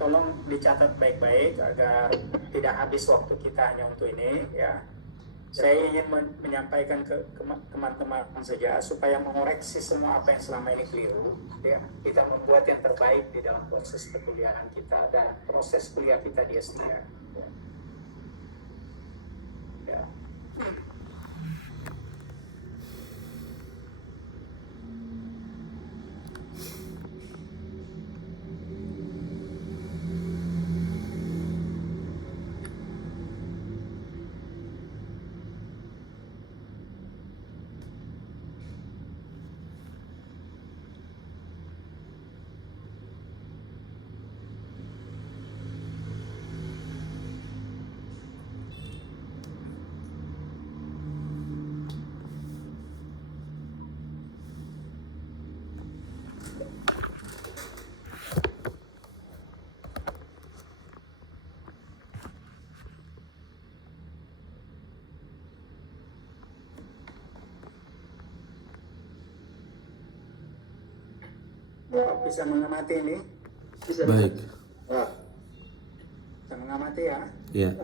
tolong dicatat baik-baik agar tidak habis waktu kita hanya untuk ini ya. Saya ingin menyampaikan ke teman-teman saja supaya mengoreksi semua apa yang selama ini keliru ya. Kita membuat yang terbaik di dalam proses perkuliahan kita dan proses kuliah kita di S3 ya. Bapak bisa mengamati ini? Bisa. Baik. Bisa mengamati ya? Ya.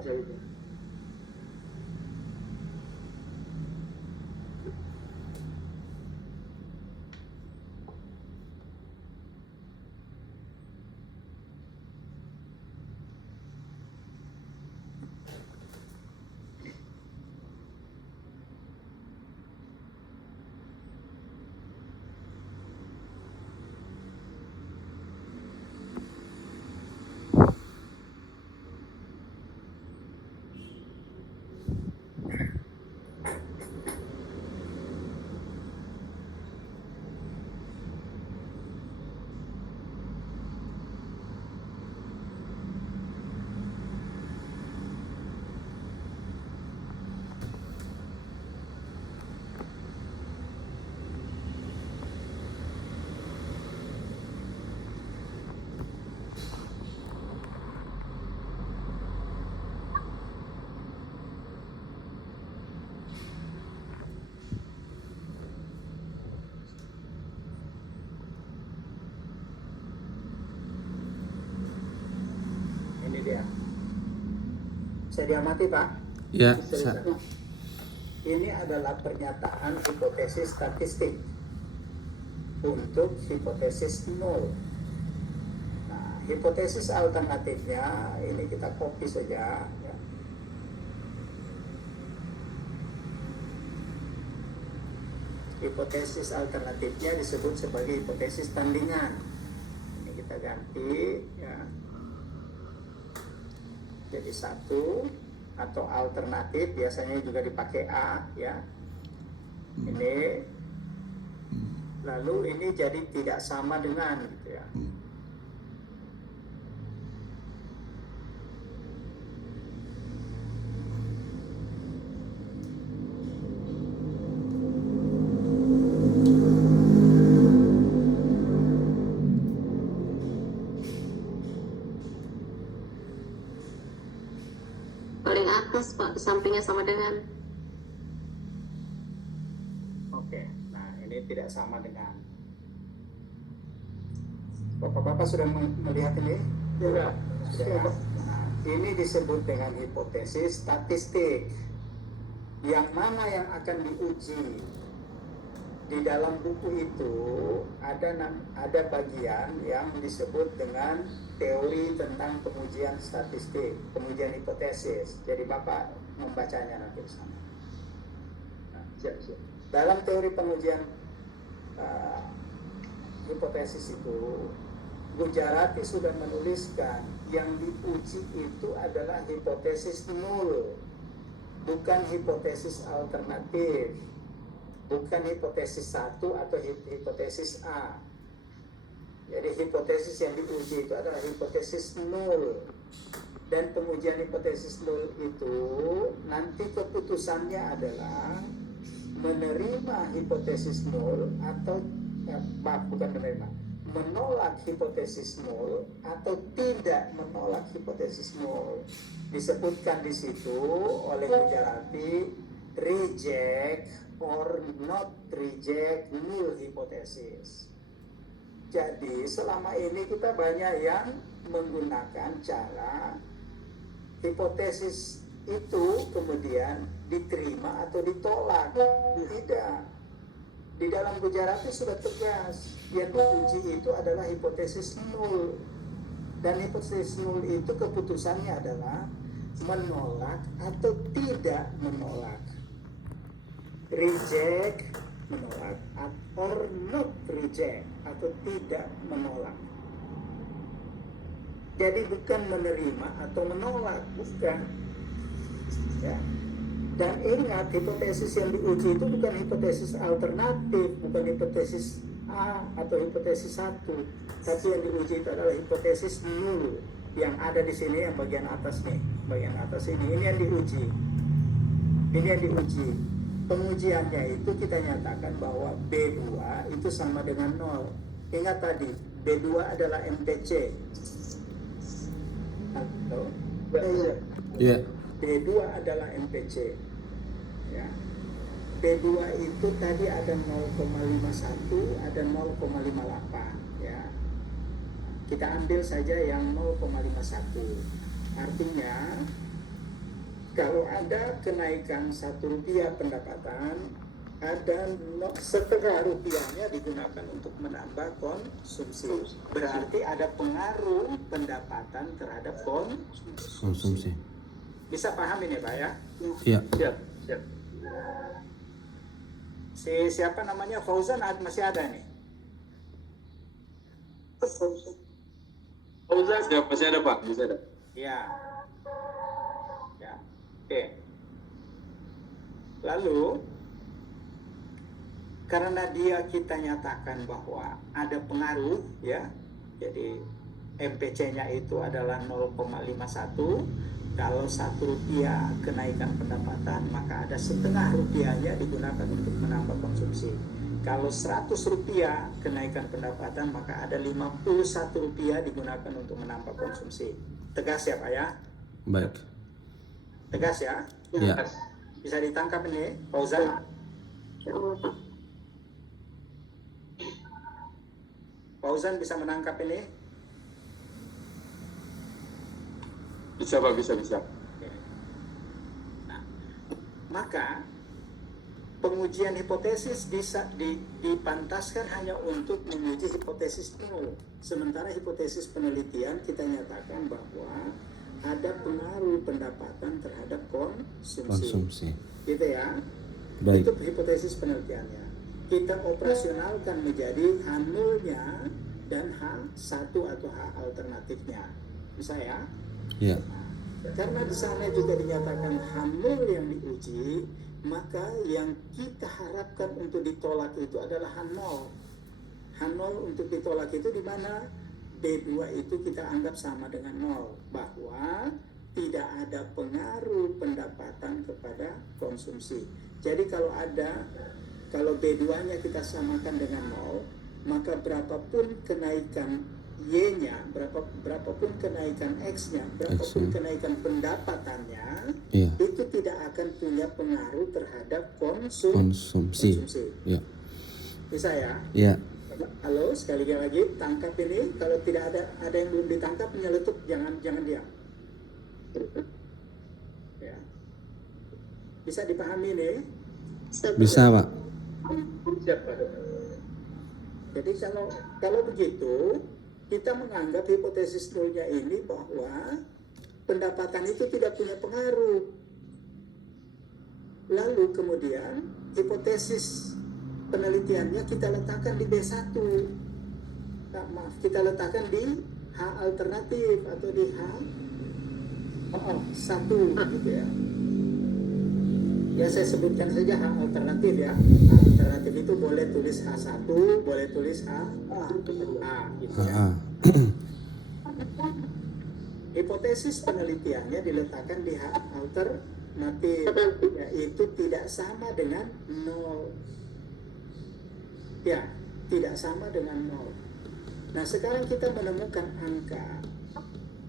Ini dia. Bisa diamati Pak? Ya. Ini adalah pernyataan hipotesis statistik untuk hipotesis nol. Nah, hipotesis alternatifnya ini kita copy saja. Ya. Hipotesis alternatifnya disebut sebagai hipotesis tandingan. Ini kita ganti ya. Jadi 1 atau alternatif biasanya juga dipakai A ya. Ini lalu ini jadi tidak sama dengan gitu ya. Paling atas Pak, sampingnya sama dengan. Oke, nah ini tidak sama dengan. Bapak-bapak sudah melihat ini? Ya. Sudah. Nah, ini disebut dengan hipotesis statistik. Yang mana yang akan diuji? Di dalam buku itu ada bagian yang disebut dengan teori tentang pengujian statistik, pengujian hipotesis. Jadi Bapak membacanya nanti bersama. Nah, dalam teori pengujian hipotesis itu, Gujarati sudah menuliskan yang diuji itu adalah hipotesis nol, bukan hipotesis alternatif. Bukan hipotesis 1 atau hipotesis A. Jadi hipotesis yang diuji itu adalah hipotesis nol. Dan pengujian hipotesis nol itu nanti keputusannya adalah menerima hipotesis nol atau bukan menerima, menolak hipotesis nol atau tidak menolak hipotesis nol. Disebutkan di situ oleh Gujarati reject or not reject null hypothesis. Jadi selama ini kita banyak yang menggunakan cara hipotesis itu kemudian diterima atau ditolak. Tidak. Di dalam Gujarati sudah tegas, yang diuji itu adalah hipotesis nul. Dan hipotesis nul itu keputusannya adalah menolak atau tidak menolak. Reject, menolak, or not reject, atau tidak menolak. Jadi bukan menerima atau menolak, bukan. Ya. Dan ingat, hipotesis yang diuji itu bukan hipotesis alternatif, bukan hipotesis A atau hipotesis 1, tapi yang diuji itu adalah hipotesis nul yang ada di sini, yang bagian atas nih, bagian atas ini yang diuji. Ini yang diuji. Pengujiannya itu kita nyatakan bahwa B2 itu sama dengan 0. Ingat tadi, B2 adalah MTC. Halo? Iya. B2 adalah MTC. Ya. B2 itu tadi ada 0,51, ada 0,58. Ya. Kita ambil saja yang 0,51. Artinya, kalau ada kenaikan Rp1 pendapatan, ada setengah rupiahnya digunakan untuk menambah konsumsi. Berarti ada pengaruh pendapatan terhadap konsumsi. Bisa paham ini Pak ya? Iya. Siap. Siapa namanya? Fauzan masih ada nih? Fauzan siapa? Masih ada Pak? Masih ada. Ya. Oke. Lalu karena kita nyatakan bahwa ada pengaruh, ya, jadi MPC-nya itu adalah 0,51. Kalau Rp1 kenaikan pendapatan, maka ada setengah rupiahnya digunakan untuk menambah konsumsi. Kalau Rp100 kenaikan pendapatan, maka ada Rp51 digunakan untuk menambah konsumsi. Tegas ya Pak ya? Baik. Tegas ya? Iya. Bisa ditangkap ini, Fauzan? Ya Allah, Pak. Fauzan bisa menangkap ini? Bisa Pak, bisa. Oke. Nah, maka pengujian hipotesis dipantaskan hanya untuk menguji hipotesis nol. Sementara hipotesis penelitian kita nyatakan bahwa ada pengaruh pendapatan terhadap konsumsi. Gitu ya. Baik. Itu hipotesis penelitiannya. Kita operasionalkan menjadi H0-nya dan H1 atau H alternatifnya. Bisa ya? Iya. Karena di sana juga dinyatakan H0 yang diuji, maka yang kita harapkan untuk ditolak itu adalah H0. H0 untuk ditolak itu di mana B2 itu kita anggap sama dengan 0, bahwa tidak ada pengaruh pendapatan kepada konsumsi. Jadi kalau B2-nya kita samakan dengan 0, maka berapapun kenaikan Y-nya, berapapun kenaikan X-nya, berapapun kenaikan pendapatannya, Iya. itu tidak akan punya pengaruh terhadap Konsumsi. Iya. Bisa ya? Iya. Halo, sekali lagi tangkap ini. Kalau tidak ada yang belum ditangkap, nyeletuk, jangan diam. Ya. Bisa dipahami nih? Bisa, Pak. Siap Pak. Jadi kalau begitu, kita menganggap hipotesis nolnya ini bahwa pendapatan itu tidak punya pengaruh. Lalu kemudian hipotesis penelitiannya kita letakkan di B1. Kita letakkan di H alternatif atau di H1 gitu ya. Ya saya sebutkan saja H alternatif ya. H alternatif itu boleh tulis H1, boleh tulis H gitu ya. Hipotesis penelitiannya diletakkan di H alternatif, yaitu tidak sama dengan 0. Ya, tidak sama dengan 0. Nah, sekarang kita menemukan angka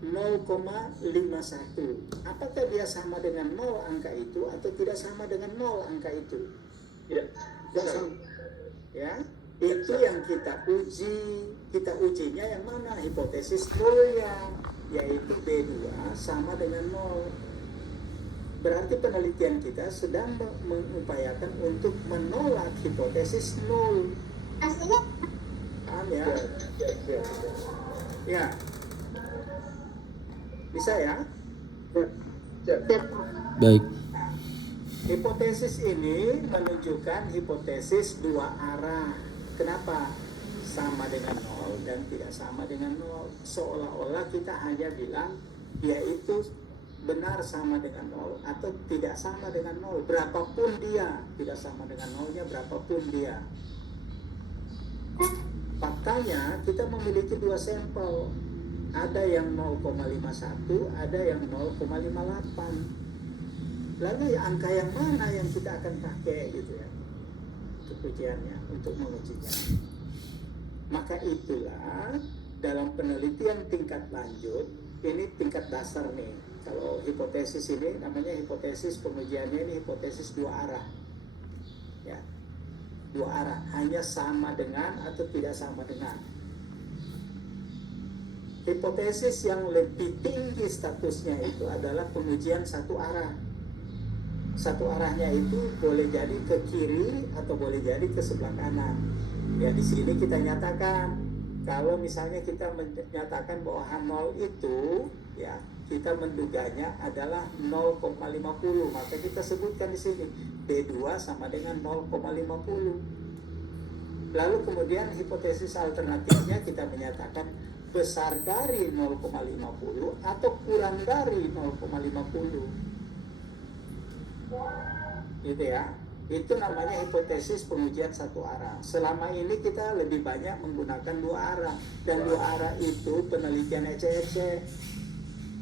0,51. Apakah dia sama dengan 0 angka itu atau tidak sama dengan 0 angka itu? Iya. Tidak sama. Ya. Itu yang kita uji. Kita ujinya yang mana? Hipotesis nolnya, yaitu B2 sama dengan 0. Berarti penelitian kita sedang mengupayakan untuk menolak hipotesis 0. Paham ya? Ya. Bisa ya? Baik. Nah, hipotesis ini menunjukkan hipotesis dua arah. Kenapa? Sama dengan 0 dan tidak sama dengan 0. Seolah-olah kita hanya bilang yaitu benar sama dengan 0 atau tidak sama dengan 0. Berapapun dia, tidak sama dengan 0-nya berapapun dia. Faktanya kita memiliki dua sampel. Ada yang 0,51, ada yang 0,58. Lalu angka yang mana yang kita akan pakai gitu ya untuk ujiannya, untuk mengujinya. Maka itulah dalam penelitian tingkat lanjut, ini tingkat dasar nih. Kalau hipotesis ini namanya hipotesis, pengujiannya ini hipotesis dua arah. Ya. Dua arah, hanya sama dengan atau tidak sama dengan. Hipotesis yang lebih tinggi statusnya itu adalah pengujian satu arah. Satu arahnya itu boleh jadi ke kiri atau boleh jadi ke sebelah kanan. Ya di sini kita nyatakan, kalau misalnya kita menyatakan bahwa H0 itu, ya kita menduganya adalah 0,50, maka kita sebutkan di sini B2 sama dengan 0,50. Lalu kemudian hipotesis alternatifnya kita menyatakan besar dari 0,50 atau kurang dari 0,50. Gitu ya. Itu namanya hipotesis pengujian satu arah. Selama ini kita lebih banyak menggunakan dua arah. Dan dua arah itu penelitian ECEC,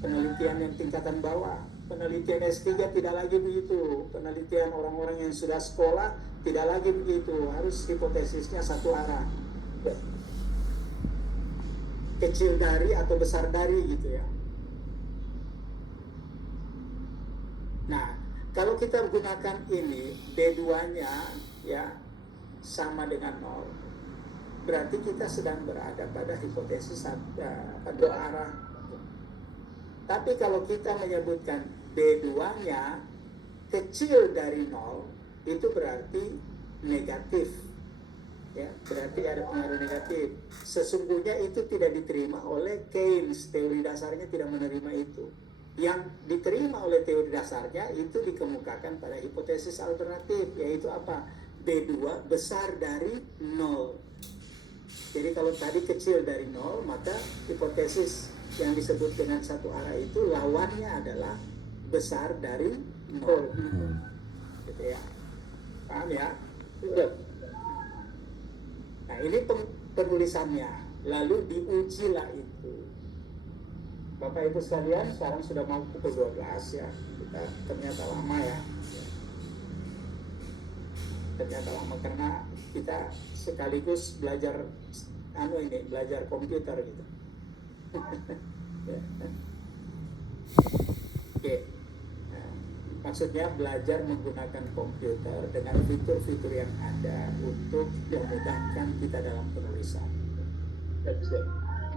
penelitian yang tingkatan bawah. Penelitian S3 tidak lagi begitu. Penelitian orang-orang yang sudah sekolah tidak lagi begitu. Harus hipotesisnya satu arah. Kecil dari atau besar dari gitu ya. Nah, kalau kita gunakan ini, B2-nya ya sama dengan 0, berarti kita sedang berada pada hipotesis dua arah. Tapi kalau kita menyebutkan B2-nya kecil dari 0, itu berarti negatif. Ya, berarti ada pengaruh negatif. Sesungguhnya itu tidak diterima oleh Keynes, teori dasarnya tidak menerima itu. Yang diterima oleh teori dasarnya itu dikemukakan pada hipotesis alternatif, yaitu apa? B2 besar dari 0. Jadi kalau tadi kecil dari 0, maka hipotesis yang disebut dengan satu arah itu lawannya adalah besar dari 0. Gitu ya. Paham ya? Nah ini penulisannya, lalu diujilah itu. Bapak Ibu sekalian, sekarang sudah mau pukul 12 ya. Kita ternyata lama ya. Ternyata lama karena kita sekaligus belajar belajar komputer gitu. Oke. Nah, maksudnya belajar menggunakan komputer dengan fitur-fitur yang ada untuk memudahkan kita dalam penulisan.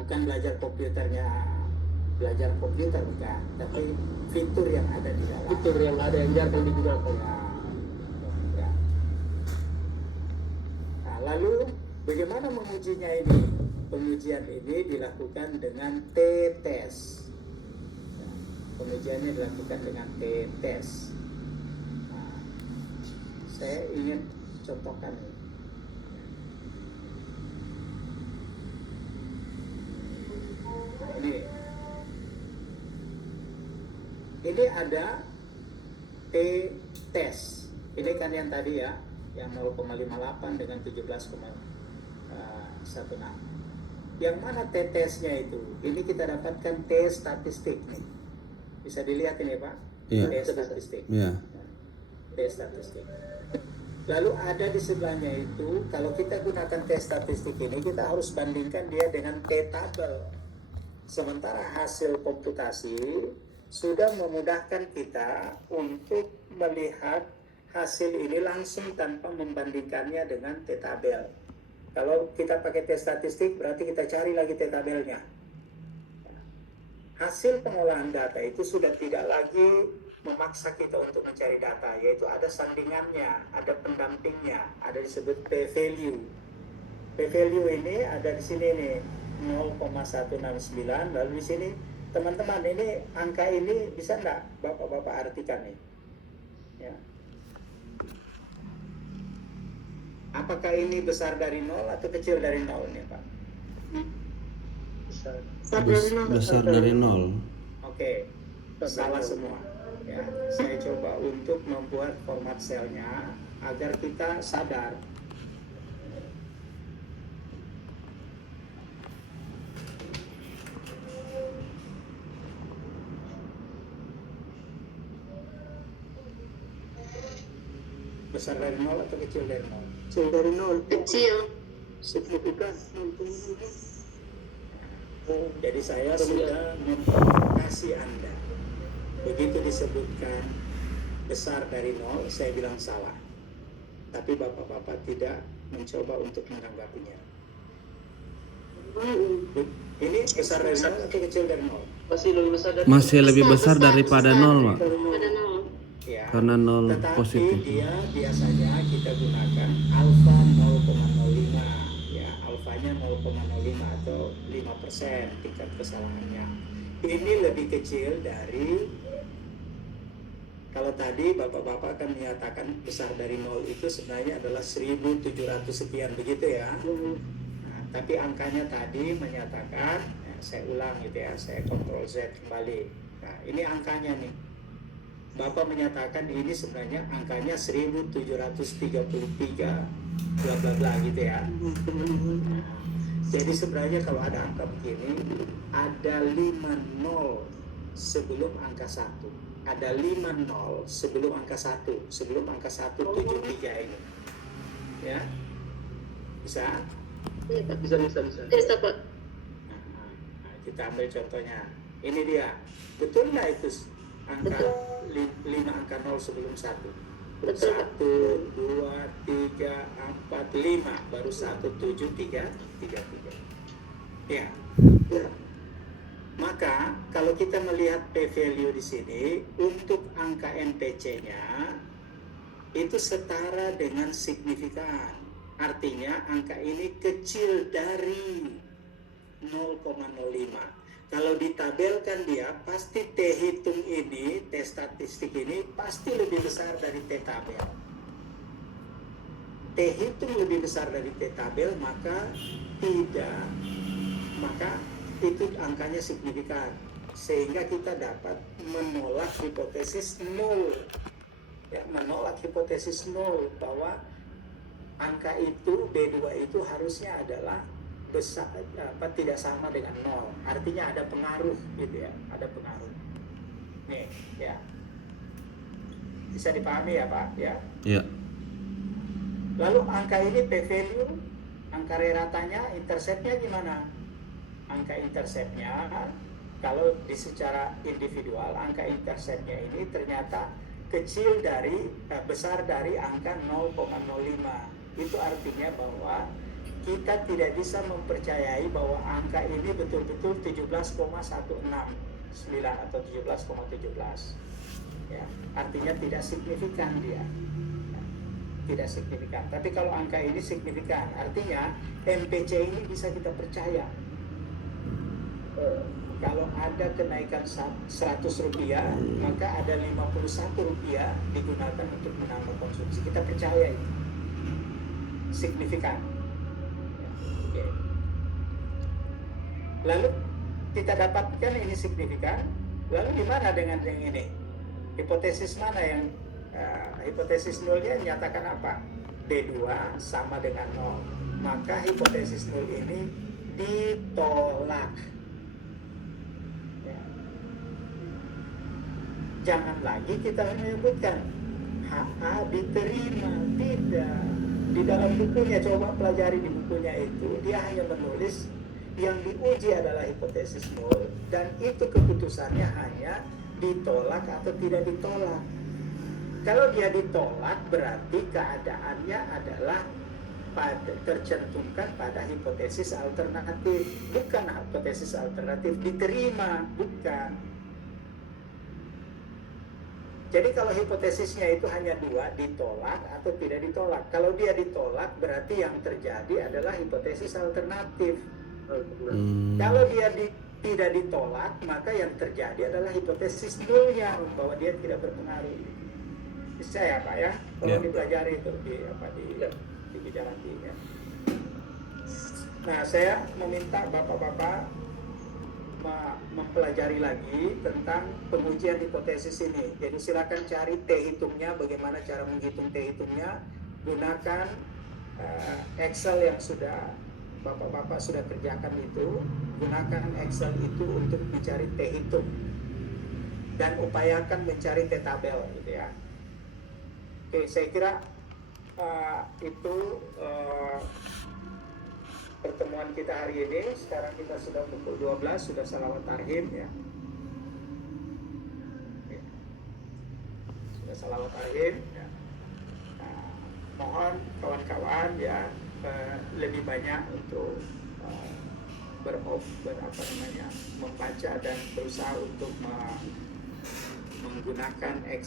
Bukan belajar belajar komputer bukan, tapi fitur yang ada di dalam. Fitur yang ada yang jarang digunakan. Ya. Nah, lalu bagaimana mengujinya ini? Pengujian ini dilakukan dengan T-test. Nah, pengujiannya dilakukan dengan T-test. Nah, saya ingin contohkan ini. Ini ada T-test. Ini kan yang tadi ya, yang 0,58 dengan 17,16. Yang mana T-testnya itu? Ini kita dapatkan T statistik nih. Bisa dilihat ini Pak? Iya. T statistik. Iya. T statistik. Lalu ada di sebelahnya itu, kalau kita gunakan T statistik ini, kita harus bandingkan dia dengan T tabel. Sementara hasil komputasi sudah memudahkan kita untuk melihat hasil ini langsung tanpa membandingkannya dengan T-tabel. Kalau kita pakai tes statistik berarti kita cari lagi tabelnya. Hasil pengolahan data itu sudah tidak lagi memaksa kita untuk mencari data, yaitu ada sandingannya, ada pendampingnya, ada disebut p-value. P-value ini ada di sini nih 0,169, lalu di sini teman-teman ini angka ini bisa nggak bapak-bapak artikan nih? Ya. Apakah ini besar dari 0 atau kecil dari 0 nih Pak? Besar dari 0. Oke, salah semua. Ya, saya coba untuk membuat format selnya agar kita sadar. Besar dari 0 atau kecil dari 0? Kecil dari 0. Kecil. Signifikan. Jadi saya sudah memprovokasi Anda. Begitu disebutkan besar dari 0, saya bilang salah. Tapi bapak-bapak tidak mencoba untuk menanggapinya. Ini besar dari 0 atau kecil dari 0? Masih lebih besar dari Masih lebih besar daripada 0, Pak. Pada 0. Ya. Karena 0 Tetapi positif. dia biasanya kita gunakan alfa 0,05. Ya, alfanya 0,05 atau 5% tingkat kesalahannya. Ini lebih kecil dari, kalau tadi bapak-bapak akan menyatakan besar dari 0 itu sebenarnya adalah 1700 sekian begitu ya. Nah, tapi angkanya tadi menyatakan, ya, saya ulang gitu ya, saya Ctrl Z kembali. Nah, ini angkanya nih. Bapak menyatakan ini sebenarnya angkanya 1733 bla bla bla gitu ya. Nah, jadi sebenarnya kalau ada angka begini ada 5 nol sebelum angka 1. Ada 5 nol sebelum angka 1. Sebelum angka 173 ini. Ya. Bisa? Iya, Pak. bisa. Bisa, Pak. Nah, kita ambil contohnya. Ini dia. Betul nggak itu angka 5 angka 0 sebelum 1? Betul, Pak. 1, 2, 3, 4, 5 baru 1, 7, 3, 3. Ya. Maka kalau kita melihat p-value di sini untuk angka NPC-nya itu setara dengan signifikan. Artinya angka ini kecil dari 0,05. Kalau ditabelkan dia pasti T hitung ini, T statistik ini pasti lebih besar dari T tabel. T hitung lebih besar dari T tabel maka itu angkanya signifikan. Sehingga kita dapat menolak hipotesis 0. Ya, menolak hipotesis 0 bahwa angka itu B2 itu harusnya adalah besar, tidak sama dengan 0. Artinya ada pengaruh gitu ya, ada pengaruh. Nih, ya. Bisa dipahami ya, Pak, ya. Iya. Lalu angka ini p-value, angka reratanya, interceptnya gimana? Angka interceptnya kalau secara individual, angka interceptnya ini ternyata kecil dari besar dari angka 0,05. Itu artinya bahwa kita tidak bisa mempercayai bahwa angka ini betul-betul 17,169 atau 17,17. Ya, artinya tidak signifikan dia. Ya, tidak signifikan. Tapi kalau angka ini signifikan, artinya MPC ini bisa kita percaya. Kalau ada kenaikan 100 rupiah, maka ada 51 rupiah digunakan untuk menambah konsumsi. Kita percaya itu. Signifikan. Oke. Lalu kita dapatkan ini signifikan. Lalu gimana dengan yang ini? Hipotesis mana yang hipotesis nolnya nyatakan apa? B2 sama dengan 0. Maka hipotesis 0 ini ditolak. Ya. Jangan lagi kita menyebutkan HA diterima. Tidak. Di dalam bukunya, coba pelajari di bukunya itu, dia hanya menulis yang diuji adalah hipotesis 0 dan itu keputusannya hanya ditolak atau tidak ditolak. Kalau dia ditolak berarti keadaannya adalah tercantumkan pada hipotesis alternatif, bukan hipotesis alternatif diterima, bukan. Jadi kalau hipotesisnya itu hanya 2, ditolak atau tidak ditolak. Kalau dia ditolak, berarti yang terjadi adalah hipotesis alternatif. Kalau dia tidak ditolak, maka yang terjadi adalah hipotesis nulnya, bahwa dia tidak berpengaruh. Bisa ya Pak ya? Kalau dipelajari itu di bidang ya. Nah, saya meminta Bapak-Bapak mempelajari lagi tentang pengujian hipotesis ini. Jadi silakan cari T hitungnya, bagaimana cara menghitung T hitungnya. Gunakan Excel yang sudah Bapak-Bapak sudah kerjakan itu. Gunakan Excel itu untuk mencari T hitung. Dan upayakan mencari T tabel gitu ya. Oke, saya kira itu pertemuan kita hari ini. Sekarang kita sudah pukul 12, sudah salawat tarhim ya. Sudah salawat tarhim ya. Nah, mohon kawan-kawan ya lebih banyak untuk membaca dan berusaha untuk menggunakan